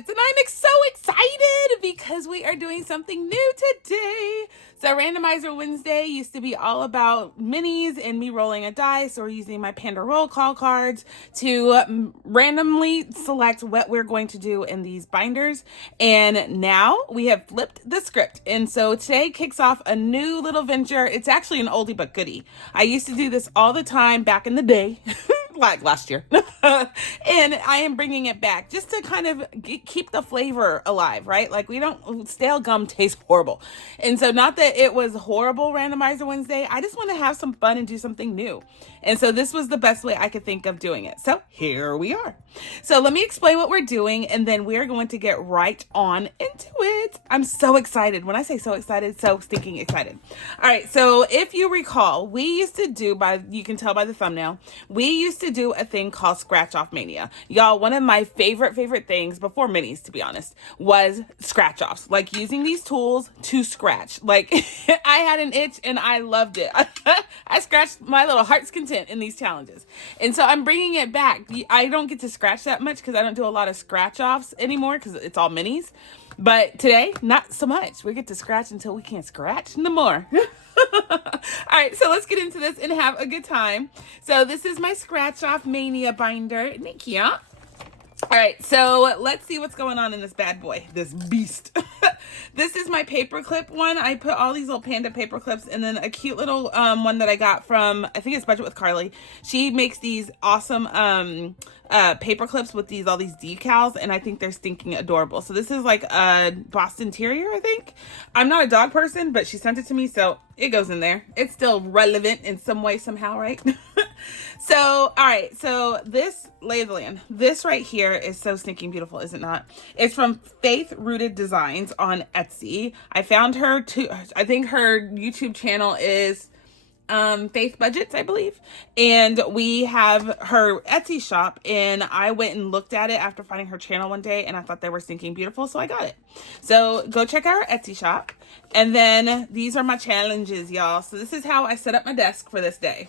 Budgets, and I'm so excited because we are doing something new today. So Randomizer Wednesday used to be all about minis and me rolling a dice or using my Panda roll call cards to randomly select what we're going to do in these binders. And now we have flipped the script. And so today kicks off a new little venture. It's actually an oldie but goodie. I used to do this all the time back in the day. Like last year. And I am bringing it back just to kind of keep the flavor alive, right? Like stale gum tastes horrible. And so not that it was horrible Randomizer Wednesday, I just want to have some fun and do something new. And so this was the best way I could think of doing it. So here we are. So let me explain what we're doing and then we're going to get right on into it. I'm so excited. When I say so excited, so stinking excited. All right. So if you recall, we used to do, you can tell by the thumbnail, we used to do a thing called Scratch Off Mania. Y'all, one of my favorite things before minis, to be honest, was scratch offs. Like using these tools to scratch. Like I had an itch and I loved it. I scratched my little heart's content in these challenges. And so I'm bringing it back. I don't get to scratch that much because I don't do a lot of scratch offs anymore because it's all minis. But today, not so much. We get to scratch until we can't scratch no more. All right, so let's get into this and have a good time. So this is my Scratch Off Mania binder. Thank you. All right, so let's see what's going on in this bad boy, this beast. This is my paperclip one. I put all these little panda paper clips and then a cute little one that I got from, I think it's Budget with Carly. She makes these awesome paper clips with all these decals, and I think they're stinking adorable. So this is like a Boston Terrier, I think. I'm not a dog person, but she sent it to me, so it goes in there. It's still relevant in some way, somehow, right? So, all right. So this labeling, this right here is so stinking beautiful, is it not? It's from Faith Rooted Designs on Etsy. I found her I think her YouTube channel is FreeBies, I believe. And we have her Etsy shop, and I went and looked at it after finding her channel one day, and I thought they were stinking beautiful, so I got it. So go check out our Etsy shop. And then these are my challenges, y'all. So this is how I set up my desk for this day.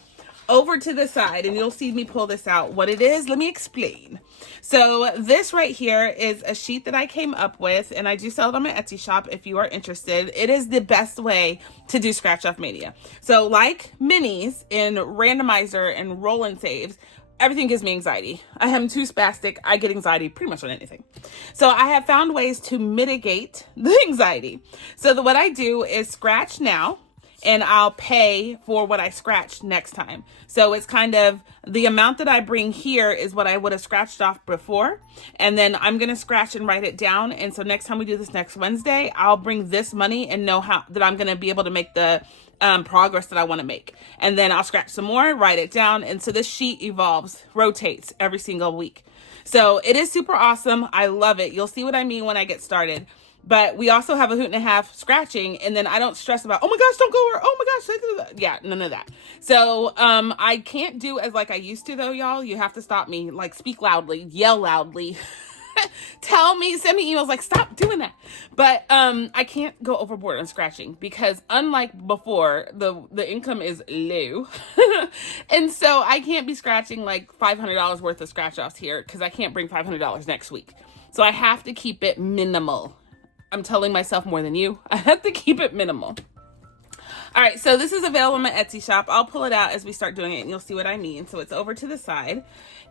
Over to the side, and you'll see me pull this out. What it is, let me explain. So this right here is a sheet that I came up with, and I do sell it on my Etsy shop if you are interested. It is the best way to do Scratch Off Mania. So like minis in randomizer and roll and saves, everything gives me anxiety. I am too spastic. I get anxiety pretty much on anything. So I have found ways to mitigate the anxiety. So what I do is scratch now, and I'll pay for what I scratched next time. So it's kind of the amount that I bring here is what I would have scratched off before. And then I'm going to scratch and write it down. And so next time we do this next Wednesday, I'll bring this money and know that I'm going to be able to make the progress that I want to make. And then I'll scratch some more, write it down. And so this sheet evolves, rotates every single week. So it is super awesome. I love it. You'll see what I mean when I get started. But we also have a hoot and a half scratching, and then I don't stress about, oh my gosh, don't go over, oh my gosh, yeah, none of that. So I can't do as like I used to though, y'all. You have to stop me, like speak loudly, yell loudly, tell me, send me emails like, stop doing that. But I can't go overboard on scratching because unlike before, the income is low. And so I can't be scratching like $500 worth of scratch offs here because I can't bring $500 next week. So I have to keep it minimal. I'm telling myself more than you. I have to keep it minimal. All right, so this is available on my Etsy shop. I'll pull it out as we start doing it, and you'll see what I mean. So it's over to the side.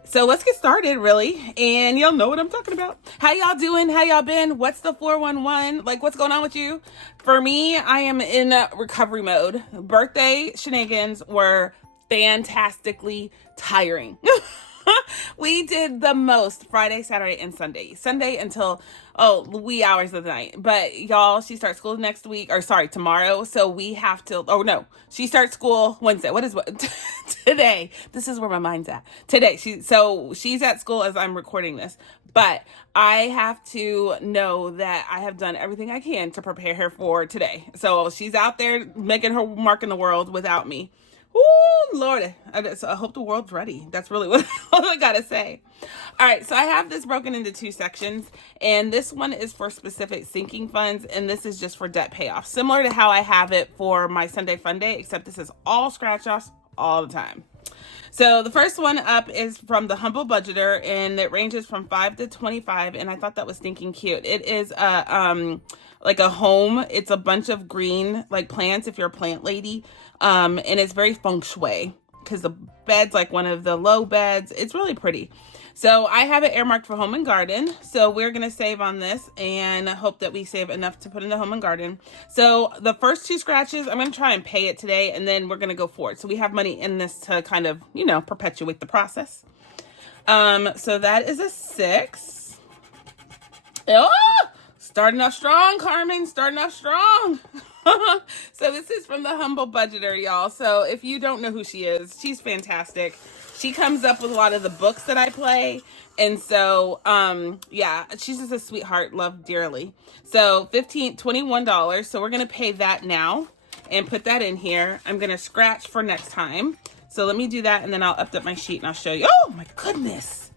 So let's get started, really, and you'll know what I'm talking about. How y'all doing? How y'all been? What's the 411? Like, what's going on with you? For me, I am in recovery mode. Birthday shenanigans were fantastically tiring. We did the most Friday, Saturday, and Sunday. Sunday until, wee hours of the night. But y'all, she starts school next week, or sorry, tomorrow. So we have to, she starts school Wednesday. Today. This is where my mind's at. Today. She's at school as I'm recording this. But I have to know that I have done everything I can to prepare her for today. So she's out there making her mark in the world without me. Oh, Lord. I hope the world's ready. That's really what I gotta say. All right, so I have this broken into two sections, and this one is for specific sinking funds, and this is just for debt payoff. Similar to how I have it for my Sunday Fun Day, except this is all scratch offs all the time. So the first one up is from the Humble Budgeter, and it ranges from 5 to 25, and I thought that was stinking cute. It is a like a home. It's a bunch of green like plants if you're a plant lady, and it's very feng shui because the bed's like one of the low beds. It's really pretty. So I have it earmarked for home and garden. So we're going to save on this and hope that we save enough to put in the home and garden. So the first 2 scratches, I'm going to try and pay it today, and then we're going to go forward. So we have money in this to kind of, you know, perpetuate the process. So that is a 6. Oh, starting off strong, Carmen, starting off strong. So this is from the Humble Budgeter, y'all. So if you don't know who she is, she's fantastic. She comes up with a lot of the books that I play. And so, yeah, she's just a sweetheart, loved dearly. So $21. So we're going to pay that now and put that in here. I'm going to scratch for next time. So let me do that, and then I'll update my sheet and I'll show you. Oh my goodness.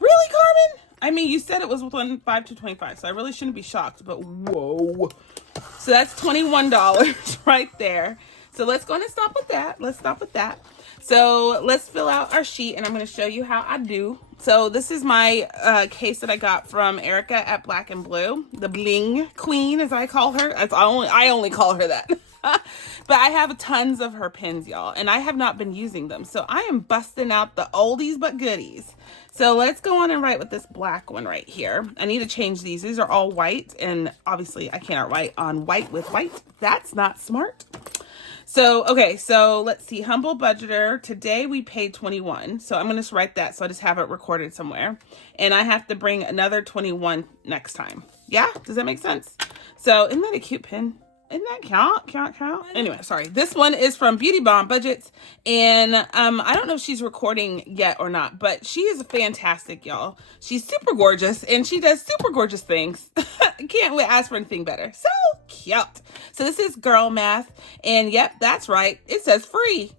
Really, Carmen? I mean, you said it was 5 to 25, so I really shouldn't be shocked, but whoa. So that's $21 right there. So let's go and stop with that. Let's stop with that. So let's fill out our sheet, and I'm going to show you how I do. So this is my case that I got from Erica at Black and Blue, the Bling Queen, as I call her. I only call her that. But I have tons of her pins, y'all, and I have not been using them. So I am busting out the oldies but goodies. So let's go on and write with this black one right here. I need to change these. These are all white, and obviously I cannot write on white with white. That's not smart. So, okay, so let's see. Humble Budgeter. Today we paid 21. So I'm going to just write that so I just have it recorded somewhere. And I have to bring another 21 next time. Yeah? Does that make sense? So isn't that a cute pin? Isn't that count? Anyway, sorry. This one is from Beauty Bomb Budgets. And I don't know if she's recording yet or not, but she is fantastic, y'all. She's super gorgeous, and she does super gorgeous things. Can't ask for anything better. So cute. So this is girl math. And yep, that's right. It says free.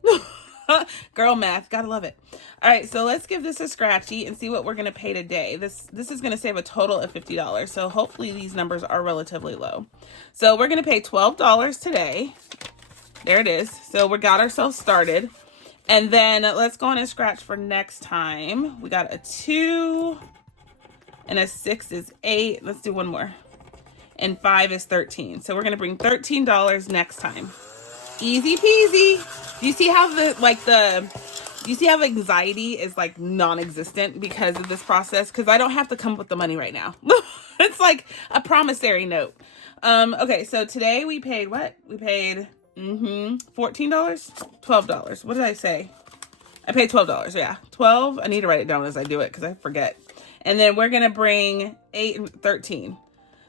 Girl math. Gotta love it. All right, so let's give this a scratchy and see what we're going to pay today. This is going to save a total of $50. So hopefully these numbers are relatively low. So we're going to pay $12 today. There it is. So we got ourselves started. And then let's go on and scratch for next time. We got a 2 and a 6 is 8. Let's do one more. And 5 is 13. So we're going to bring $13 next time. Easy peasy. Do you see how do you see how anxiety is like non-existent because of this process? Because I don't have to come up with the money right now. It's like a promissory note. Okay, so today we paid what? We paid $14? $12. What did I say? I paid $12, yeah. 12. I need to write it down as I do it because I forget. And then we're gonna bring 8 and 13.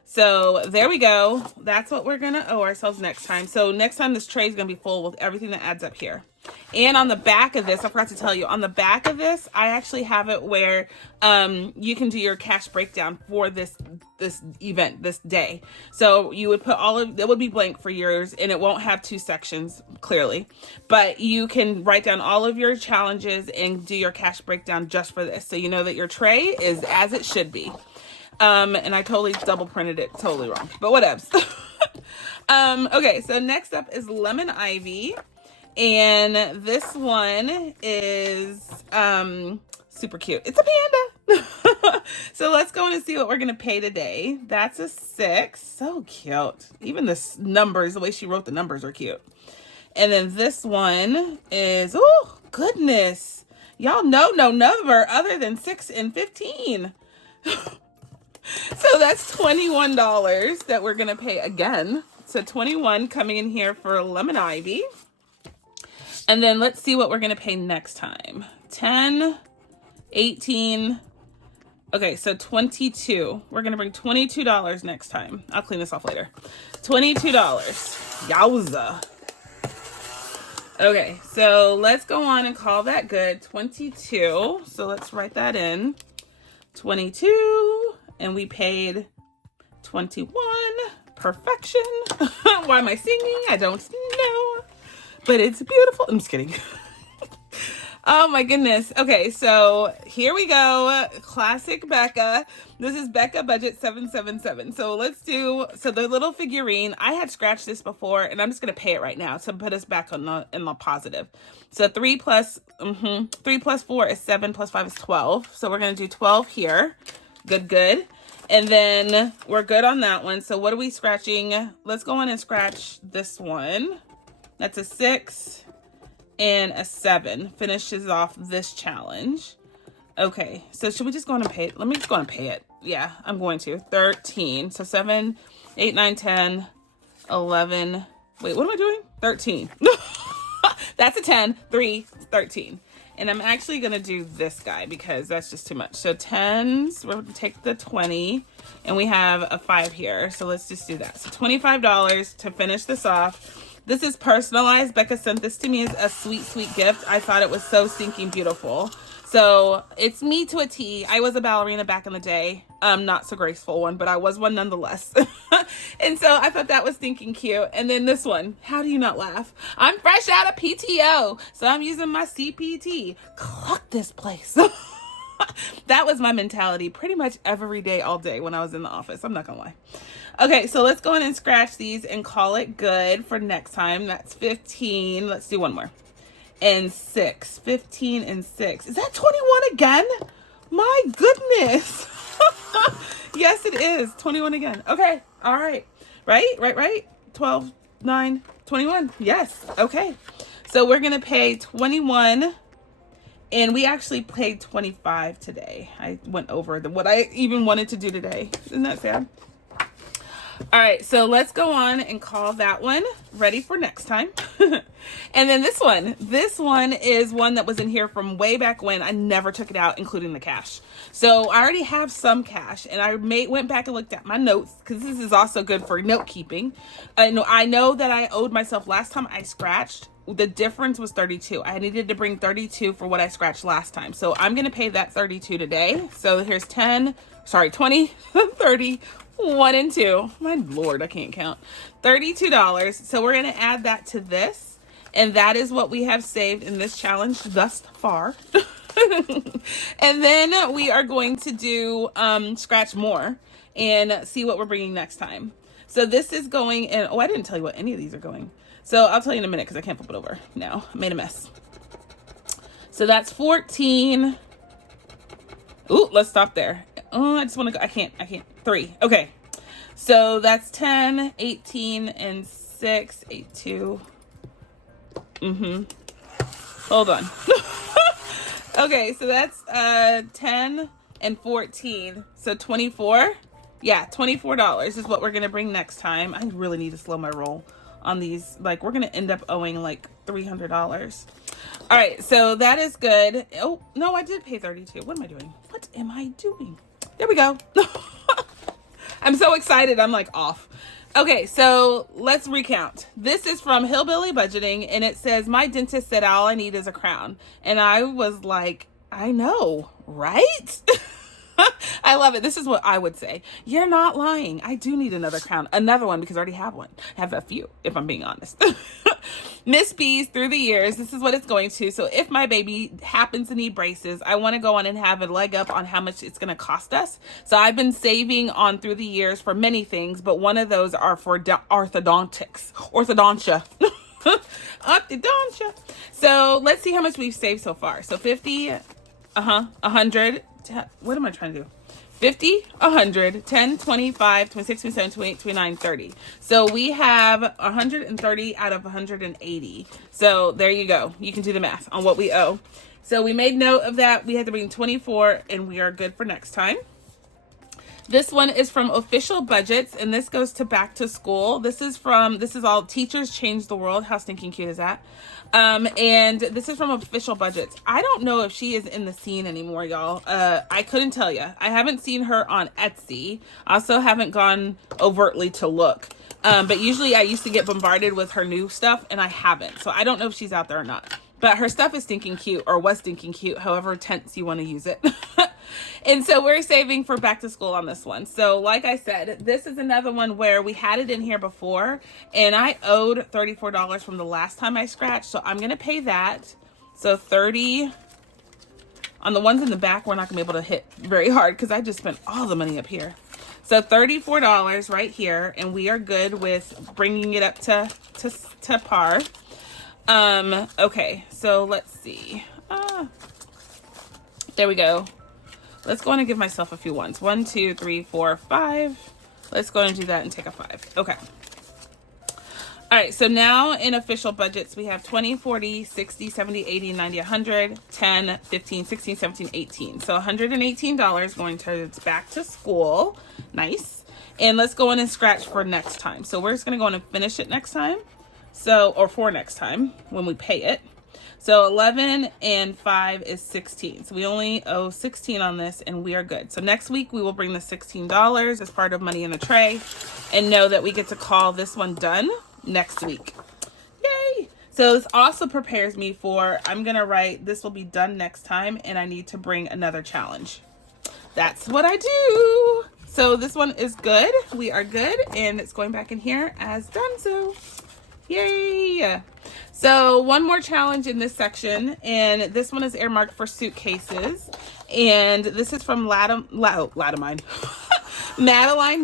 So there we go. That's what we're gonna owe ourselves next time. So next time this tray is gonna be full with everything that adds up here. And on the back of this, I forgot to tell you, on the back of this, I actually have it where you can do your cash breakdown for this event, this day. So you would put it would be blank for yours, and it won't have 2 sections, clearly. But you can write down all of your challenges and do your cash breakdown just for this. So you know that your tray is as it should be. And I totally double printed it, totally wrong, but whatevs. Okay, so next up is Lemon Ivy. And this one is super cute. It's a panda. So let's go in and see what we're going to pay today. That's a 6. So cute. Even the numbers, the way she wrote the numbers are cute. And then this one is, oh, goodness. Y'all know no number other than 6 and 15. So that's $21 that we're going to pay again. So 21 coming in here for Lemon Ivy. And then let's see what we're going to pay next time. 10, 18. Okay, so 22. We're going to bring $22 next time. I'll clean this off later. $22. Yowza. Okay, so let's go on and call that good. 22. So let's write that in. 22. And we paid 21. Perfection. Why am I singing? I don't know. But it's beautiful. I'm just kidding. Oh my goodness. Okay, so here we go. Classic Becca. This is Becca Budget 777. So let's do, so the little figurine, I had scratched this before and I'm just going to pay it right now to put us back on in the positive. So 3 plus 4 is 7 plus 5 is 12. So we're going to do 12 here. Good, good. And then we're good on that one. So what are we scratching? Let's go on and scratch this one. That's a 6 and a 7. Finishes off this challenge. Okay, so should we just go on and pay it? Let me just go on and pay it. Yeah, I'm going to. 13. So 7, 8, 9, 10, 11. Wait, what am I doing? 13. That's a 10. 3, 13. And I'm actually going to do this guy because that's just too much. So 10s, we're going to take the 20. And we have a 5 here. So let's just do that. So $25 to finish this off. This is personalized. Becca sent this to me as a sweet, sweet gift. I thought it was so stinking beautiful. So it's me to a T. I was a ballerina back in the day. Not so graceful one, but I was one nonetheless. And so I thought that was stinking cute. And then this one, how do you not laugh? I'm fresh out of PTO, so I'm using my CPT. Clock this place. That was my mentality pretty much every day, all day when I was in the office. I'm not gonna lie. Okay, so let's go in and scratch these and call it good for next time. That's 15. Let's do one more. And 6. 15 and 6. Is that 21 again? My goodness. Yes, it is. 21 again. Okay. All right. Right. 12, 9, 21. Yes. Okay. So we're going to pay 21. And we actually paid 25 today. I went over what I even wanted to do today. Isn't that sad? All right, so let's go on and call that one ready for next time. And then this one is one that was in here from way back when. I never took it out, including the cash. So I already have some cash, and I went back and looked at my notes because this is also good for note keeping. I know that I owed myself last time I scratched. The difference was 32. I needed to bring 32 for what I scratched last time. So I'm going to pay that 32 today. So here's 20, 30, 1 and 2. My Lord, I can't count. $32. So we're going to add that to this. And that is what we have saved in this challenge thus far. And then we are going to do scratch more and see what we're bringing next time. So this is going in, oh, I didn't tell you what any of these are going. So I'll tell you in a minute because I can't flip it over now. I made a mess. So that's 14. Ooh, let's stop there. Oh, I just want to go. I can't. 3. Okay. So that's 10, 18, and 6, 8, 2. Hold on. Okay, so that's 10 and 14. So 24. Yeah, $24 is what we're going to bring next time. I really need to slow my roll on these. Like, we're going to end up owing like $300. All right, so that is good. Oh, no, I did pay 32. What am I doing? What am I doing? There we go. I'm so excited. I'm like off. Okay, so let's recount. This is from Hillbilly Budgeting, and it says, my dentist said all I need is a crown. And I was like, I know, right? I love it. This is what I would say. You're not lying. I do need another crown. Another one because I already have one. I have a few, if I'm being honest. Miss B's through the years. This is what it's going to. So if my baby happens to need braces, I want to go on and have a leg up on how much it's going to cost us. So I've been saving on through the years for many things, but one of those are for orthodontia. Orthodontia. So let's see how much we've saved so far. So 50, 100. What am I trying to do? 50, 100, 10, 25, 26, 27, 28, 29, 30. So we have 130 out of 180. So there you go. You can do the math on what we owe. So we made note of that. We had to bring 24 and we are good for next time. This one is from Official Budgets, and this goes to back to school. This is all Teachers Change the World. How stinking cute is that? And this is from Official Budgets. I don't know if she is in the scene anymore, y'all. I couldn't tell you. I haven't seen her on Etsy. I also haven't gone overtly to look. But usually I used to get bombarded with her new stuff, and I haven't. So I don't know if she's out there or not. But her stuff is stinking cute, or was stinking cute, however tense you want to use it. And so we're saving for back to school on this one. So like I said, this is another one where we had it in here before, and I owed $34 from the last time I scratched. So I'm going to pay that. So 30. On the ones in the back, we're not gonna be able to hit very hard because I just spent all the money up here. So $34 right here, and we are good with bringing it up to par. Okay, so let's see. There we go. Let's go on and give myself a few ones. 1, 2, 3, 4, 5. Let's go and do that and take a 5. Okay. All right, so now in official budgets, we have 20, 40, 60, 70, 80, 90, 100, 10, 15, 16, 17, 18. So $118 going towards back to school. Nice. And let's go in and scratch for next time. So we're just going to go in and finish it next time. So, or for next time when we pay it. So 11 and 5 is 16. So we only owe 16 on this and we are good. So next week we will bring the $16 as part of money in the tray and know that we get to call this one done next week. Yay! So this also prepares me for, I'm going to write, this will be done next time and I need to bring another challenge. That's what I do. So this one is good. We are good. And it's going back in here as done. So yay. So one more challenge in this section, and this one is earmarked for suitcases, and this is from Madeline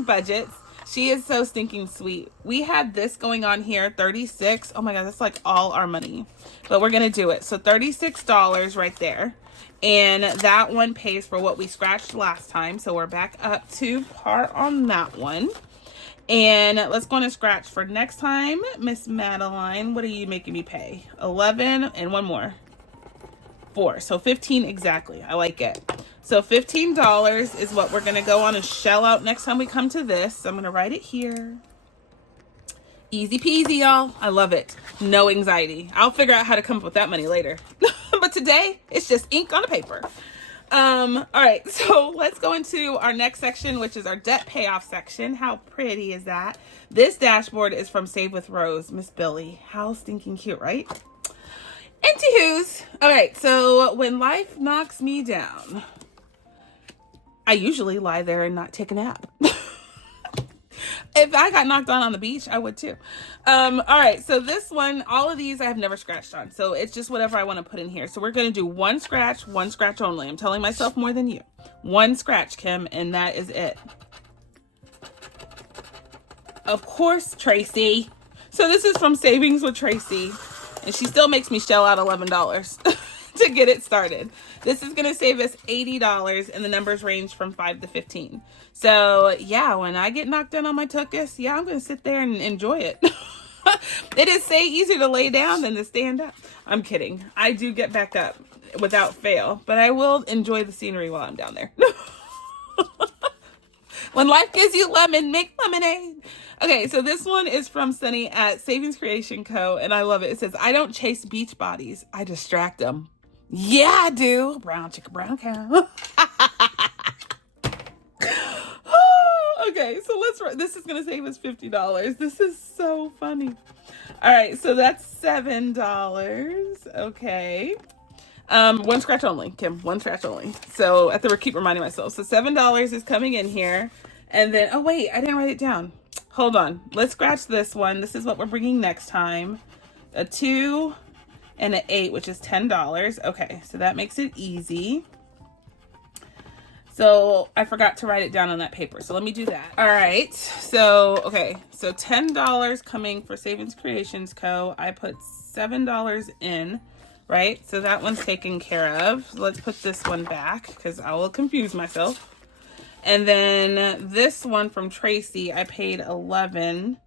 Budgets. She is so stinking sweet. We had this going on here, 36. Oh my God, that's like all our money, but we're gonna do it. So $36 right there, and that one pays for what we scratched last time. So we're back up to par on that one. And let's go on and scratch for next time. Miss Madeline, what are you making me pay? 11 and one more. 4. So 15 exactly. I like it. So $15 is what we're going to go on and shell out next time we come to this. So I'm going to write it here. Easy peasy, y'all. I love it. No anxiety. I'll figure out how to come up with that money later. But today, it's just ink on a paper. All right, so let's go into our next section, which is our debt payoff section. How pretty is that? This dashboard is from Save with Rose, Miss Billy. How stinking cute, right? Anywho's, all right, so when life knocks me down, I usually lie there and not take a nap. If I got knocked on the beach, I would too. All right, so this one, all of these I have never scratched on. So it's just whatever I want to put in here. So we're going to do one scratch only. I'm telling myself more than you. One scratch, Kim, and that is it. Of course, Tracy. So this is from Savings with Tracy, and she still makes me shell out $11 to get it started. This is going to save us $80, and the numbers range from 5 to 15. So yeah, when I get knocked down on my tuchus, yeah, I'm going to sit there and enjoy it. It is say easier to lay down than to stand up. I'm kidding. I do get back up without fail, but I will enjoy the scenery while I'm down there. When life gives you lemon, make lemonade. Okay, so this one is from Sunny at Savings Creation Co. And I love it. It says, I don't chase beach bodies. I distract them. Yeah, I do. Brown chicken, brown cow. Okay, so this is going to save us $50. This is so funny. All right, so that's $7. Okay. One scratch only, Kim. One scratch only. So I have to keep reminding myself. So $7 is coming in here. And then, oh wait, I didn't write it down. Hold on. Let's scratch this one. This is what we're bringing next time. A 2 and an 8, which is $10. Okay, so that makes it easy. So I forgot to write it down on that paper. So let me do that. All right. So, okay. So $10 coming for Savings Creations Co. I put $7 in, right? So that one's taken care of. So let's put this one back because I will confuse myself. And then this one from Tracy, I paid $11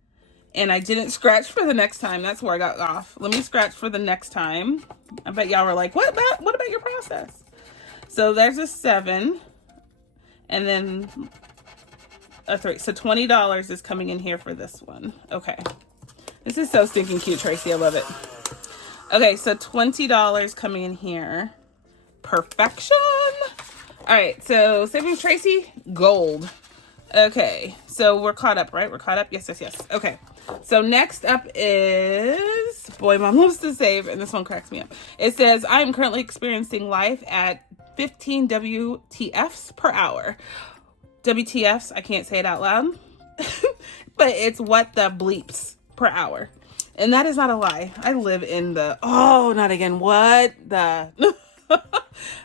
and I didn't scratch for the next time. That's where I got off. Let me scratch for the next time. I bet y'all were like, what about your process? So there's a 7 and then a 3. So $20 is coming in here for this one. Okay. This is so stinking cute, Tracy. I love it. Okay, so $20 coming in here. Perfection. All right, so Savings Tracy, gold. Okay, so we're caught up, right? We're caught up? Yes, yes, yes. Okay, so next up is, boy, Mom loves to save, and this one cracks me up. It says, I am currently experiencing life at 15 WTFs per hour. WTFs, I can't say it out loud, but it's what the bleeps per hour. And that is not a lie. I live in the, oh, not again. What the?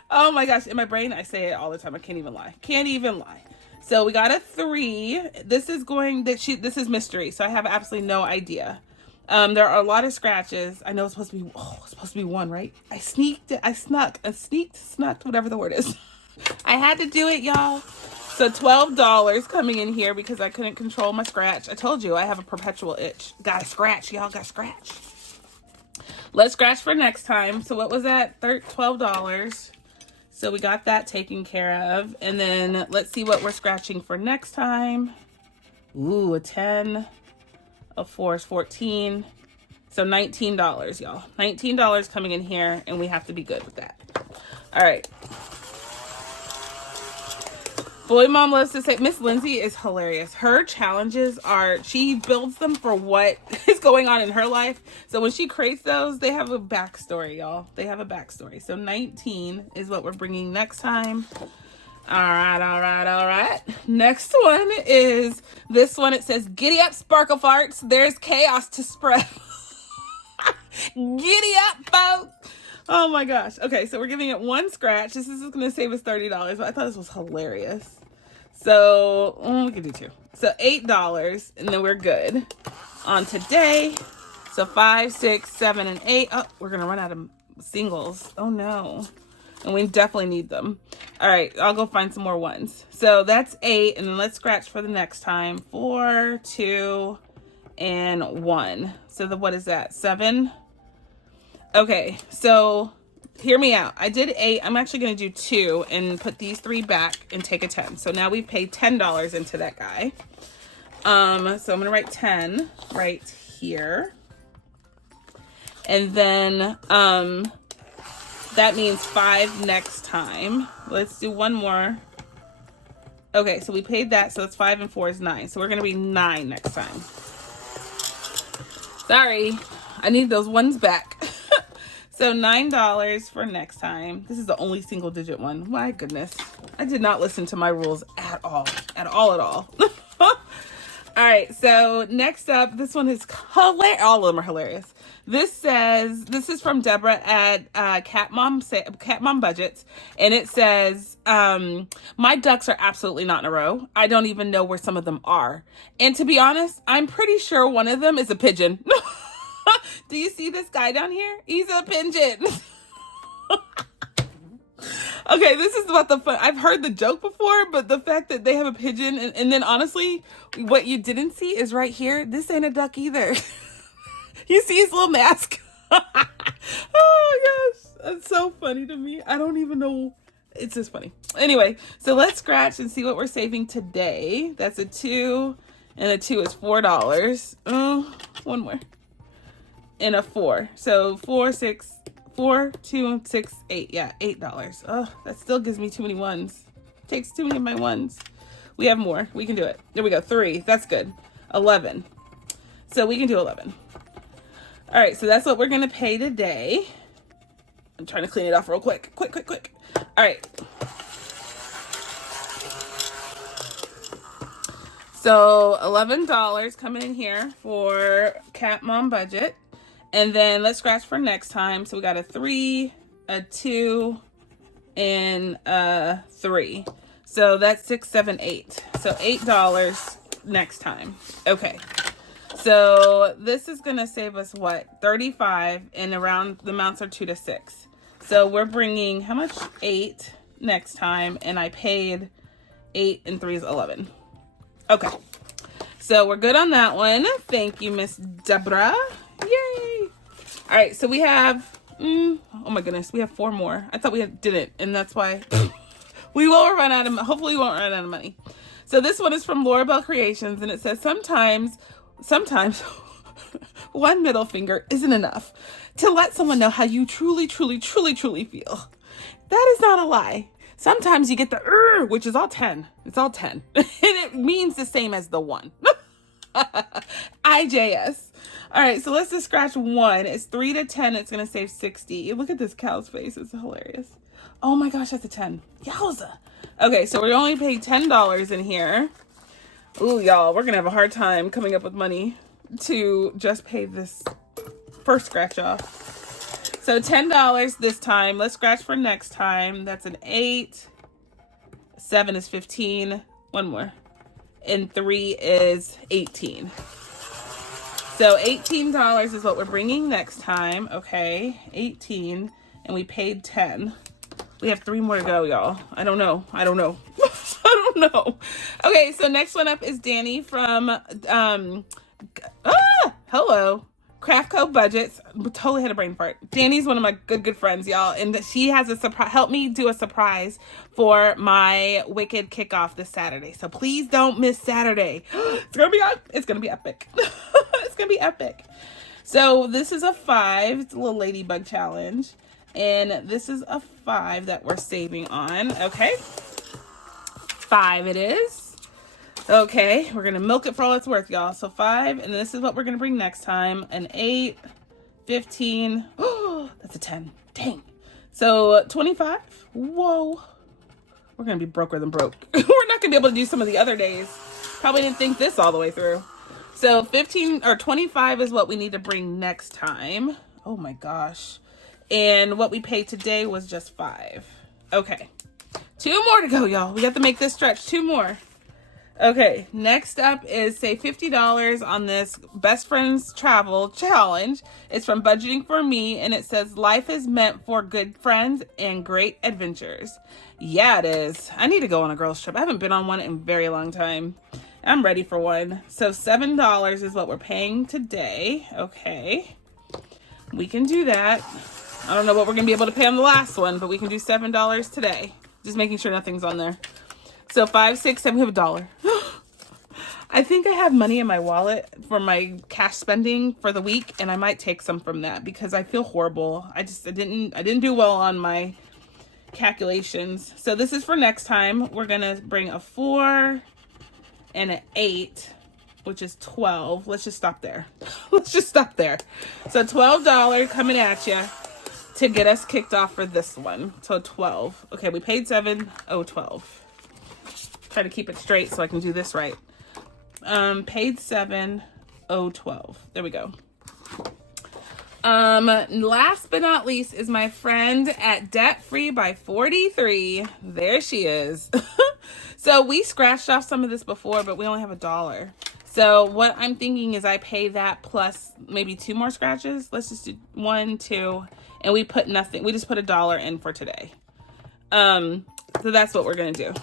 Oh my gosh. In my brain, I say it all the time. I can't even lie. Can't even lie. So we got a 3. This is this is mystery. So I have absolutely no idea. There are a lot of scratches. I know it's supposed to be 1, right? I sneaked, whatever the word is. I had to do it, y'all. So $12 coming in here because I couldn't control my scratch. I told you I have a perpetual itch. Gotta scratch, y'all. Gotta scratch. Let's scratch for next time. So what was that? $12. So we got that taken care of. And then let's see what we're scratching for next time. Ooh, a 10. A 4 is 14. So $19, y'all. $19 coming in here, and we have to be good with that. All right. Boy Mom loves to say, Miss Lindsay is hilarious. Her challenges she builds them for what is going on in her life. So when she creates those, they have a backstory, y'all. They have a backstory. So 19 is what we're bringing next time. All right. Next one is this one. It says, giddy up, sparkle farts. There's chaos to spread. Giddy up, folks. Oh my gosh. Okay, so we're giving it 1 scratch. This is going to save us $30, but I thought this was hilarious. So we can do 2. So $8, and then we're good on today. So 5, 6, 7, and 8. Oh, we're going to run out of singles. Oh no. And we definitely need them. All right, I'll go find some more ones. So that's 8, and then let's scratch for the next time. 4, 2, and 1. So what is that? 7. Okay, so hear me out. I did 8. I'm actually going to do 2 and put these 3 back and take a 10. So now we've paid $10 into that guy. So I'm going to write 10 right here. And then that means 5 next time. Let's do 1 more. Okay, so we paid that. So it's 5 and 4 is 9. So we're going to be 9 next time. Sorry, I need those ones back. So $9 for next time. This is the only single digit one. My goodness. I did not listen to my rules at all. All right, so next up, this one is hilarious. All of them are hilarious. This is from Deborah at Cat Mom Budgets, and it says, my ducks are absolutely not in a row. I don't even know where some of them are. And to be honest, I'm pretty sure one of them is a pigeon. Do you see this guy down here? He's a pigeon. Okay, this is about the fun. I've heard the joke before, but the fact that they have a pigeon, and then honestly, what you didn't see is right here. This ain't a duck either. You see his little mask. Oh my gosh, that's so funny to me. I don't even know. It's just funny. Anyway, so let's scratch and see what we're saving today. That's a 2, and a 2 is $4. Oh, 1 more. And a 4. So 4, 6, 4, 2, 6, 8. Yeah, $8. Oh, that still gives me too many ones. Takes too many of my ones. We have more. We can do it. There we go. 3. That's good. 11. So we can do 11. All right. So that's what we're going to pay today. I'm trying to clean it off real quick. Quick. All right. So $11 coming in here for Cat Mom Budget. And then let's scratch for next time. So we got a 3, a 2, and a 3. So that's 6, 7, 8. So $8 next time. Okay. So this is going to save us what? 35, and around the amounts are 2 to 6. So we're bringing how much? 8 next time. And I paid 8 and 3 is 11. Okay. So we're good on that one. Thank you, Miss Deborah. Yay! All right, so we have, oh my goodness, we have 4 more. I thought we didn't, and that's why we will run out of, hopefully we won't run out of money. So this one is from Laura Bell Creations, and it says, sometimes one middle finger isn't enough to let someone know how you truly feel. That is not a lie. Sometimes you get the, which is all 10. It's all 10. And it means the same as the 1. IJS. All right, so let's just scratch 1. It's 3 to 10. It's going to save 60. Look at this cow's face. It's hilarious. Oh my gosh, that's a 10. Yowza. Okay, so we only paid $10 in here. Ooh, y'all, we're going to have a hard time coming up with money to just pay this first scratch off. So $10 this time. Let's scratch for next time. That's an 8. 7 is 15. One more. And 3 is 18. So $18 is what we're bringing next time. Okay, 18. And we paid 10. We have 3 more to go, y'all. I don't know. I don't know. I don't know. Okay, so next one up is Danny from hello. Craftco Budgets. Totally had a brain fart. Danny's one of my good friends, y'all, and she has a surprise. Helped me do a surprise for my Wicked kickoff this Saturday. So please don't miss Saturday. It's gonna be epic. It's gonna be epic. So this is a 5. It's a little ladybug challenge, and this is a 5 that we're saving on. Okay, 5 it is. Okay, we're gonna milk it for all it's worth, y'all. So 5, and this is what we're gonna bring next time. An 8, 15. Oh, that's a 10. Dang. So 25. Whoa. We're gonna be broker than broke. We're not gonna be able to do some of the other days. Probably didn't think this all the way through. So 15 or 25 is what we need to bring next time. Oh my gosh. And what we paid today was just 5. Okay. 2 more to go, y'all. We have to make this stretch. 2 more. Okay, next up is say $50 on this Best Friends Travel Challenge. It's from Budgeting for Me, and it says, life is meant for good friends and great adventures. Yeah, it is. I need to go on a girls trip. I haven't been on one in a very long time. I'm ready for one. So $7 is what we're paying today. Okay, we can do that. I don't know what we're going to be able to pay on the last one, but we can do $7 today. Just making sure nothing's on there. So 5, 6, 7, we have $1. I think I have money in my wallet for my cash spending for the week, and I might take some from that because I feel horrible. I didn't do well on my calculations. So this is for next time. We're gonna bring a 4 and an 8, which is 12. Let's just stop there. Let's just stop there. So $12 coming at you to get us kicked off for this one. So 12. Okay, we paid 7. Oh, 12. Try to keep it straight so I can do this right. Paid 7, 012. There we go. Last but not least is my friend at Debt Free by 43. There she is. So we scratched off some of this before, but we only have $1. So what I'm thinking is I pay that plus maybe 2 more scratches. Let's just do 1, 2, and we put nothing. We just put $1 in for today. So that's what we're gonna do.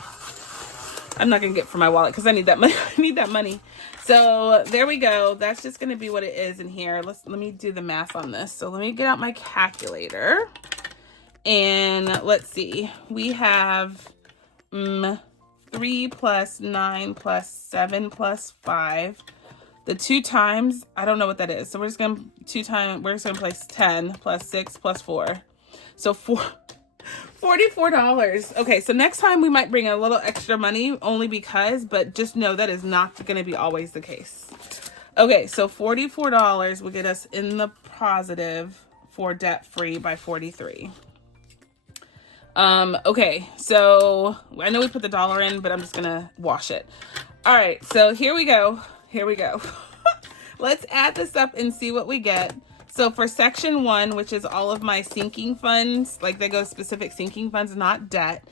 I'm not gonna get for my wallet because I need that money. I need that money. So there we go. That's just gonna be what it is in here. Let me do the math on this. So let me get out my calculator, and let's see. We have 3 plus 9 plus 7 plus 5. The 2 times, I don't know what that is. So we're just gonna we're just gonna place 10 plus 6 plus 4. So $44. Okay, so next time we might bring a little extra money only because, but just know that is not going to be always the case. Okay, so $44 will get us in the positive for Debt Free by 43. Okay, so I know we put the $1 in, but I'm just going to wash it. All right, so here we go. Here we go. Let's add this up and see what we get. So for section 1, which is all of my sinking funds, like they go specific sinking funds, not debt,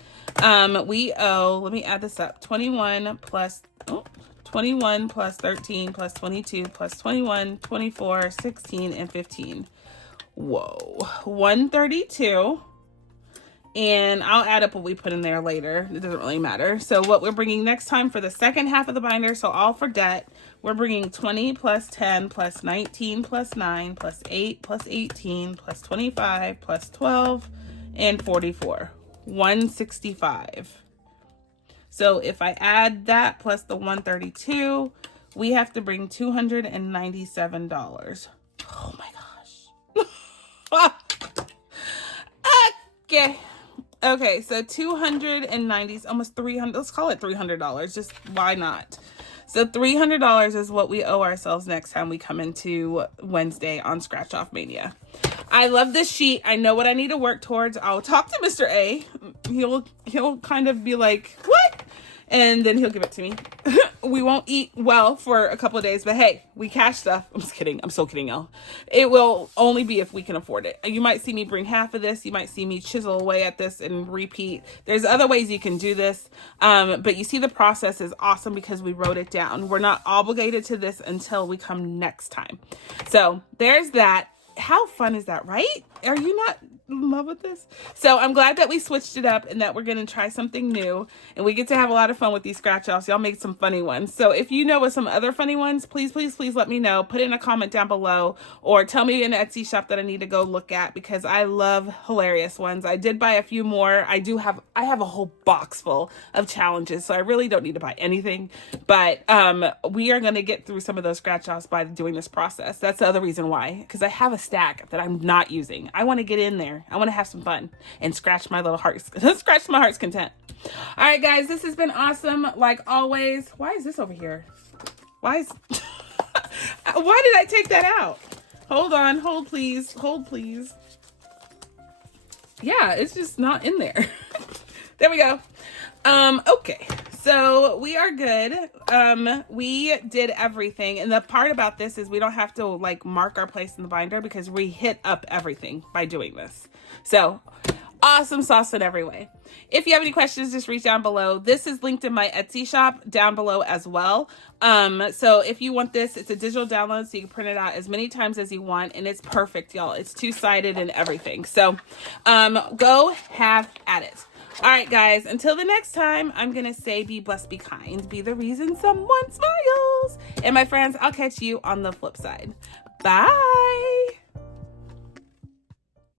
we owe, let me add this up, 21 plus 13 plus 22 plus 21, 24, 16, and 15. Whoa, 132. And I'll add up what we put in there later. It doesn't really matter. So what we're bringing next time for the second half of the binder, so all for debt, we're bringing 20 plus 10 plus 19 plus 9 plus 8 plus 18 plus 25 plus 12 and 44. 165. So if I add that plus the 132, we have to bring $297. Oh my gosh. Okay. Okay, so 290, almost 300, let's call it $300. Just why not? So $300 is what we owe ourselves next time we come into Wednesday on Scratch Off Mania. I love this sheet. I know what I need to work towards. I'll talk to Mr. A. He'll kind of be like, what? And then he'll give it to me. we won't eat well for a couple of days, but hey, we cash stuff. I'm just kidding. I'm so kidding, y'all. It will only be if we can afford it. You might see me bring half of this. You might see me chisel away at this and repeat. There's other ways you can do this. But you see the process is awesome because we wrote it down. We're not obligated to this until we come next time. So there's that. How fun is that, right? Are you not in love with this? So I'm glad that we switched it up and that we're going to try something new, and we get to have a lot of fun with these scratch offs. Y'all make some funny ones. So if you know of some other funny ones, please, please, please let me know. Put in a comment down below, or tell me in the Etsy shop that I need to go look at, because I love hilarious ones. I did buy a few more. I have a whole box full of challenges, so I really don't need to buy anything, but we are going to get through some of those scratch offs by doing this process. That's the other reason why, because I have a stack that I'm not using. I want to get in there. I want to have some fun and scratch my little heart, scratch my heart's content. All right, guys, this has been awesome. Like always. Why is this over here? Why did I take that out? Hold on. Hold, please. Hold, please. Yeah, it's just not in there. There we go. Okay, so we are good. We did everything. And the part about this is we don't have to like mark our place in the binder because we hit up everything by doing this. So awesome sauce in every way. If you have any questions, just reach down below. This is linked in my Etsy shop down below as well. So if you want this, it's a digital download, so you can print it out as many times as you want, and it's perfect, y'all. It's two-sided and everything. So go have at it. All right, guys, until the next time, I'm going to say be blessed, be kind, be the reason someone smiles. And my friends, I'll catch you on the flip side. Bye.